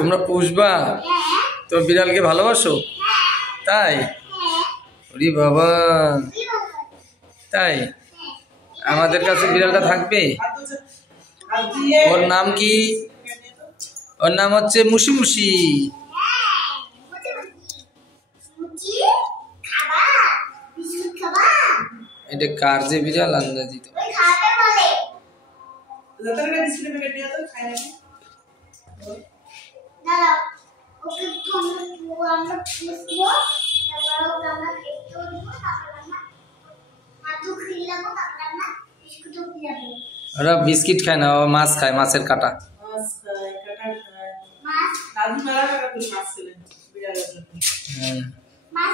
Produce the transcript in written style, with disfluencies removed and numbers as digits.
তোমরা পুষবা? তো বিড়ালকে ভালোবাসো? তাই? ওরে বাবা, তাই? আমাদের কাছে বিড়ালটা থাকবে? ওর নাম কি? ওর নাম হচ্ছে মুশি মুশি। এটা কার যে বিড়াল আন্দাজি তো। ওরা বিস্কিট খায় না, ও মাছ খায়, মাছের কাটা। মাছ খায়, কাটা খায়। মাছ দাদু মেলা টাকা করে মাছ খেলেন বিড়ালের জন্য।